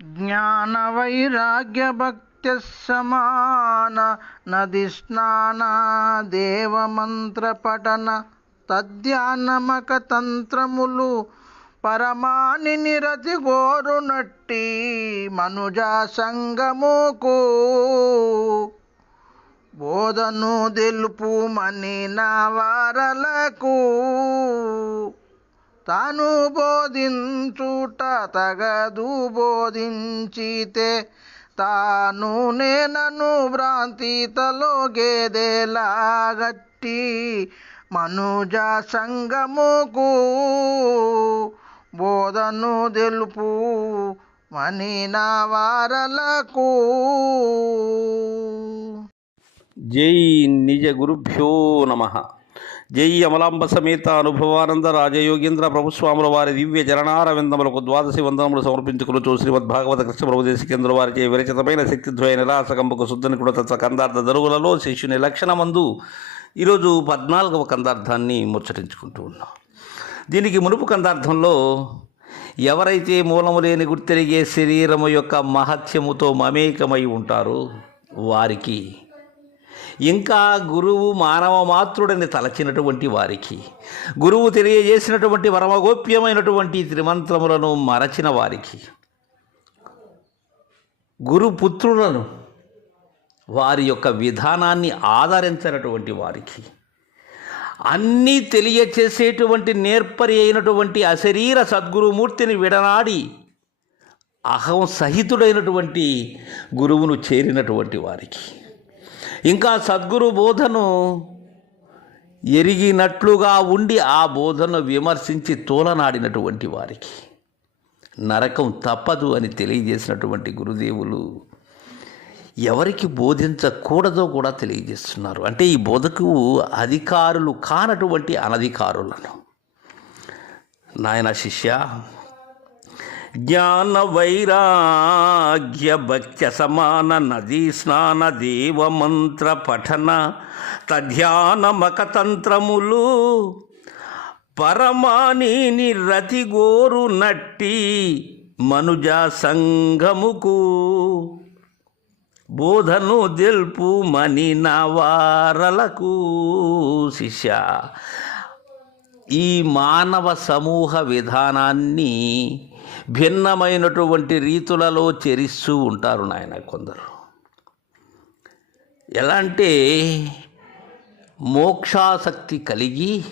ज्ञानवैराग्यभक्त्यः समान नदी स्नान దేవమంత్రపఠన తద్ధ్యానమకతంత్రములు పరమాని నిరతి గోరునట్టి మనుజా సంగముకు బోధను తెలుపుమని నా వారలకు తాను బోధించుట తగదు బోధించితే తాను నేనను భ్రాంతితలో గేదెలాగట్టి మనుజ సంగముకు బోధను తెలుపు మని నా వారలకు. జై నిజ గురుభ్యో నమ. జై అమలాంబ సమేత అనుభవానంద రాజయోగేంద్ర ప్రభుస్వాముల వారి దివ్య చరణారవిందములకు ద్వాదశి వందనములు సమర్పించుకుని శ్రీమద్భాగవత కృష్ణ ప్రభుదేశికేంద్ర వారిచే విరచితమైన శక్తిద్వయ నిరాసకంబకు శుద్ధని కూడా తత్వ కందార్థ దరువులలో శిష్యుని లక్షణమందు ఈరోజు పద్నాలుగవ కందార్థాన్ని ముచ్చటించుకుంటూ ఉన్నాం. దీనికి మునుపు కందార్థంలో ఎవరైతే మూలము లేని గుర్తెరిగే శరీరము యొక్క మహత్యముతో మమేకమై ఉంటారో వారికి ఇంకా గురువు మానవ మాతృడని తలచినటువంటి వారికి గురువు తెలియజేసినటువంటి పరమగోప్యమైనటువంటి త్రిమంత్రములను మరచిన వారికి గురుపుత్రులను వారి యొక్క విధానాన్ని ఆదరించినటువంటి వారికి అన్నీ తెలియచేసేటువంటి నేర్పరి అయినటువంటి అశరీర సద్గురుమూర్తిని విడనాడి అహం సహితుడైనటువంటి గురువును చేరినటువంటి వారికి. ఇంకా సద్గురు బోధను ఎరిగినట్లుగా ఉండి ఆ బోధను విమర్శించి తోలనాడినటువంటి వారికి నరకం తప్పదు అని తెలియజేసినటువంటి గురుదేవులు ఎవరికి బోధించకూడదో కూడా తెలియజేస్తున్నారు. అంటే ఈ బోధకు అధికారులు కానటువంటి అనధికారులను. నాయన శిష్య జ్ఞాన వైరాగ్య భక్త్య సమాన నదీ స్నాన దేవ మంత్ర పఠన తధ్యాన మకతంత్రములు పరమాణిని నిరతి గోరు నట్టి మనుజ సంఘముకు బోధను తెలుపు మని నవారలకు శిష్య. ఈ మానవ సమూహ విధానాన్ని భిన్నమైనటువంటి రీతులలో చెరిస్తూ ఉంటారు నాయన కొందరు. ఎలా అంటే మోక్షాసక్తి కలిగి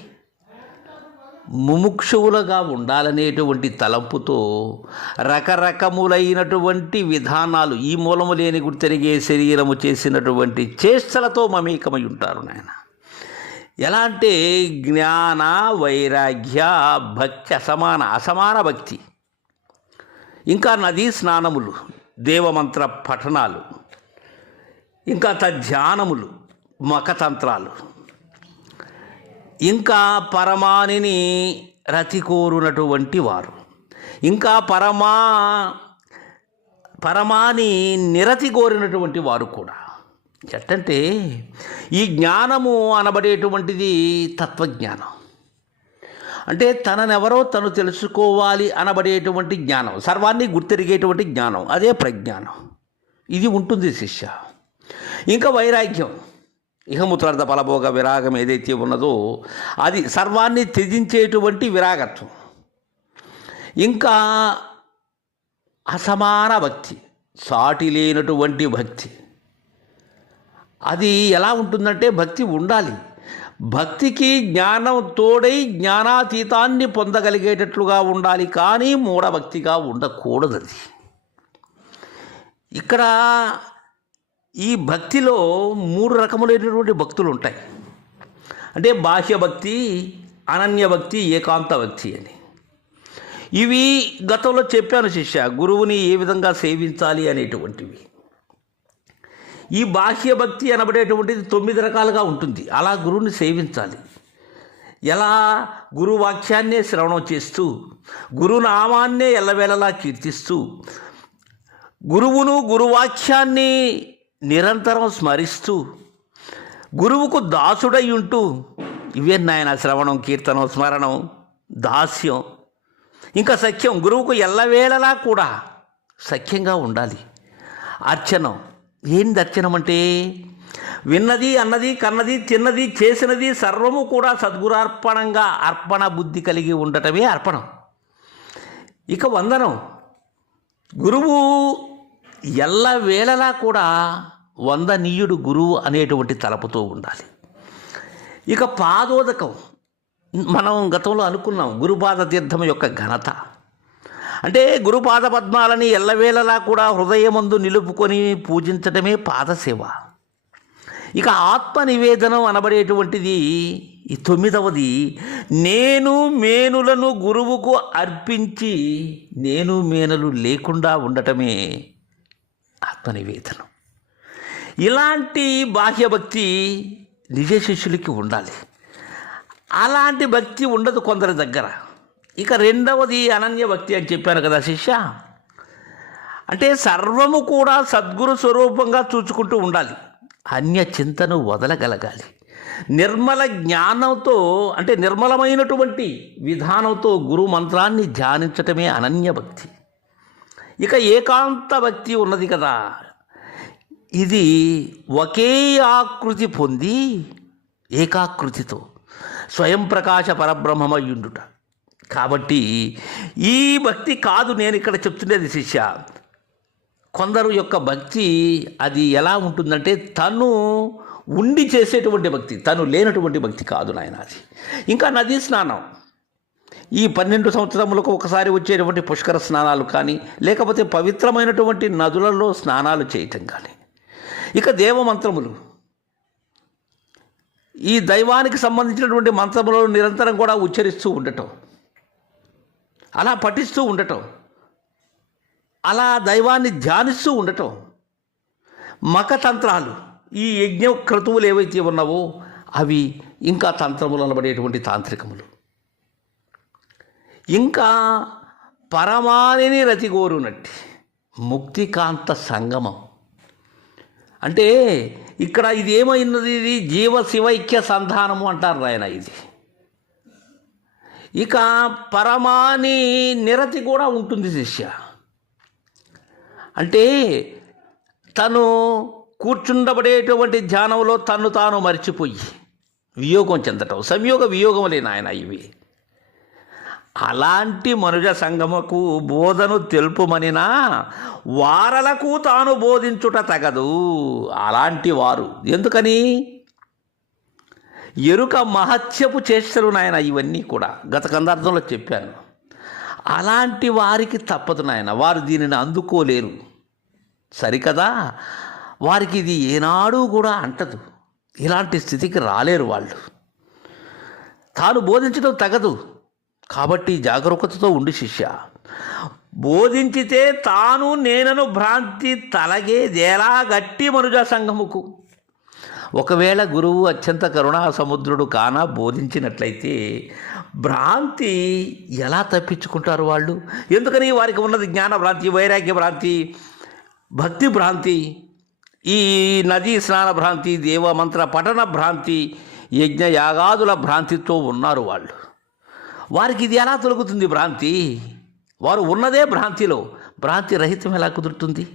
ముముక్షువులుగా ఉండాలనేటువంటి తలంపుతో రకరకములైనటువంటి విధానాలు ఈ మూలము లేని గుర్తెరిగే శరీరము చేసినటువంటి చేష్టలతో మమేకమై ఉంటారు నాయన. ఎలా అంటే జ్ఞాన వైరాగ్య భక్తి అసమాన అసమాన భక్తి. ఇంకా నదీ స్నానములు దేవమంత్ర పఠనాలు ఇంకా తధ్యానములు మకతంత్రాలు. ఇంకా పరమానిని రతికోరునటువంటి వారు. ఇంకా పరమా పరమాని నిరతి కోరినటువంటి వారు కూడా. ఎట్టంటే ఈ జ్ఞానము అనబడేటువంటిది తత్వజ్ఞానం. అంటే తననెవరో తను తెలుసుకోవాలి అనబడేటువంటి జ్ఞానం సర్వాన్ని గుర్తెరిగేటువంటి జ్ఞానం అదే ప్రజ్ఞానం. ఇది ఉంటుంది శిష్య. ఇంకా వైరాగ్యం. ఇహముత్రార్థ ఫలభోగ విరాగం ఏదైతే ఉన్నదో అది సర్వాన్ని త్యజించేటువంటి విరాగత్వం. ఇంకా అసమాన భక్తి సాటి లేనటువంటి భక్తి. అది ఎలా ఉంటుందంటే భక్తి ఉండాలి. భక్తికి జ్ఞానం తోడై జ్ఞానాతీతాన్ని పొందగలిగేటట్లుగా ఉండాలి కానీ మూఢభక్తిగా ఉండకూడదది. ఇక్కడ ఈ భక్తిలో మూడు రకములైనటువంటి భక్తులు ఉంటాయి. అంటే బాహ్య భక్తి అనన్య భక్తి ఏకాంత భక్తి అని. ఇవి గతంలో చెప్పాను శిష్య గురువుని ఏ విధంగా సేవించాలి అనేటువంటివి. ఈ బాహ్య భక్తి అనబడేటువంటిది తొమ్మిది రకాలుగా ఉంటుంది. అలా గురువుని సేవించాలి. ఎలా? గురువాక్యాన్నే శ్రవణం చేస్తూ గురునామాన్నే ఎల్లవేళలా కీర్తిస్తూ గురువును గురువాక్యాన్ని నిరంతరం స్మరిస్తూ గురువుకు దాసుడై ఉంటూ ఇవే నాయన శ్రవణం కీర్తనం స్మరణం దాస్యం. ఇంకా సఖ్యం గురువుకు ఎల్లవేళలా కూడా సఖ్యంగా ఉండాలి. అర్చనం ఏంది దర్శనం అంటే? విన్నది అన్నది కన్నది తిన్నది చేసినది సర్వము కూడా సద్గురార్పణంగా అర్పణ బుద్ధి కలిగి ఉండటమే అర్పణం. ఇక వందనం. గురువు ఎల్ల వేళలా కూడా వందనీయుడు గురువు అనేటువంటి తలపుతో ఉండాలి. ఇక పాదోదకం. మనం గతంలో అనుకున్నాం గురుపాద తీర్థం యొక్క ఘనత. అంటే గురుపాద పద్మాలని ఎల్లవేళలా కూడా హృదయమందు నిలుపుకొని పూజించటమే పాదసేవ. ఇక ఆత్మ నివేదనం అనబడేటువంటిది ఈ తొమ్మిదవది. నేను మేనులను గురువుకు అర్పించి నేను మేనలు లేకుండా ఉండటమే ఆత్మ నివేదనం ఇలాంటి బాహ్య భక్తి నిజ శిష్యులకి ఉండాలి. అలాంటి భక్తి ఉండదు కొందరి దగ్గర. ఇక రెండవది అనన్య భక్తి అని చెప్పాను కదా శిష్య. అంటే సర్వము కూడా సద్గురు స్వరూపంగా చూచుకుంటూ ఉండాలి. అన్య చింతను వదలగలగాలి. నిర్మల జ్ఞానంతో అంటే నిర్మలమైనటువంటి విధానంతో గురు మంత్రాన్ని ధ్యానించటమే అనన్య భక్తి. ఇక ఏకాంత భక్తి ఉన్నది కదా. ఇది ఒకే ఆకృతి పొంది ఏకాకృతితో స్వయం ప్రకాశ పరబ్రహ్మమయ్యుండుట. కాబట్టి ఈ భక్తి కాదు నేను ఇక్కడ చెప్తున్నది శిష్య. కొందరు యొక్క భక్తి అది ఎలా ఉంటుందంటే తను ఉండి చేసేటువంటి భక్తి తను లేనటువంటి భక్తి కాదు నాయన అది. ఇంకా నదీ స్నానం. ఈ పన్నెండు సంవత్సరములకు ఒకసారి వచ్చేటువంటి పుష్కర స్నానాలు కానీ లేకపోతే పవిత్రమైనటువంటి నదులలో స్నానాలు చేయటం కానీ. ఇక దేవమంత్రములు. ఈ దైవానికి సంబంధించినటువంటి మంత్రములను నిరంతరం కూడా ఉచ్చరిస్తూ ఉండటం. అలా పఠిస్తూ ఉండటం. అలా దైవాన్ని ధ్యానిస్తూ ఉండటం. మకతంత్రాలు ఈ యజ్ఞ క్రతువులు ఏవైతే ఉన్నావో అవి ఇంకా తంత్రములు అనబడేటువంటి తాంత్రికములు. ఇంకా పరమానిని రతిగోరునట్టి ముక్తికాంత సంగమం. అంటే ఇక్కడ ఇది ఏమైనది ఇది జీవ శివైక్య సంధానము అంటారు ఆయన ఇది. ఇక పరమాని నిరతి కూడా ఉంటుంది శిష్య. అంటే తను కూర్చుండబడేటువంటి ధ్యానంలో తను తాను మర్చిపోయి వియోగం చెందటం సంయోగ వియోగం లేనాయన ఇవి. అలాంటి మనుజ సంగమకు బోధను తెలుపుమనినా వారలకు తాను బోధించుట తగదు. అలాంటి వారు. ఎందుకని? ఎరుక మహత్యపు చేష్టలు నాయన ఇవన్నీ కూడా. గత కందార్థంలో చెప్పాను. అలాంటి వారికి తప్పదు నాయన. వారు దీనిని అందుకోలేరు. సరికదా? వారికి ఇది ఏనాడు కూడా అంటదు. ఇలాంటి స్థితికి రాలేరు వాళ్ళు. తాను బోధించడం తగదు. కాబట్టి జాగరూకతతో ఉండి శిష్య. బోధించితే తాను నేనను భ్రాంతి తలగేదేలా గట్టి మనుజ సంఘముకు. ఒకవేళ గురువు అత్యంత కరుణా సముద్రుడు కానా బోధించినట్లయితే భ్రాంతి ఎలా తప్పించుకుంటారు వాళ్ళు? ఎందుకని వారికి ఉన్నది జ్ఞాన భ్రాంతి వైరాగ్య భ్రాంతి భక్తి భ్రాంతి ఈ నదీ స్నాన భ్రాంతి దేవమంత్ర పఠన భ్రాంతి యజ్ఞ యాగాదుల భ్రాంతితో ఉన్నారు వాళ్ళు. వారికి ఇది ఎలా తొలగుతుంది భ్రాంతి? వారు ఉన్నదే భ్రాంతిలో. భ్రాంతి రహితం ఎలా కుదురుతుంది?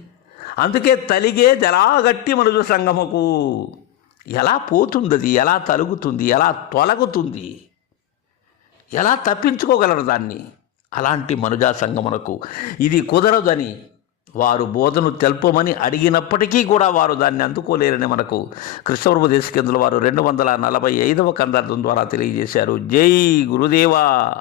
అందుకే తలిగేది ఎలా గట్టి మనుజు సంగమకు. ఎలా పోతుంది అది ఎలా తలుగుతుంది? ఎలా తొలగుతుంది? ఎలా తప్పించుకోగలరు దాన్ని? అలాంటి మనుజా సంగమునకు. ఇది కుదరదని వారు బోధను తెల్పమని అడిగినప్పటికీ కూడా వారు దాన్ని అందుకోలేరని మనకు కృష్ణప్రభు దేశకేంద్రుల వారు రెండు వందల నలభై ఐదవ కందార్థం ద్వారా తెలియజేశారు. జై గురుదేవా!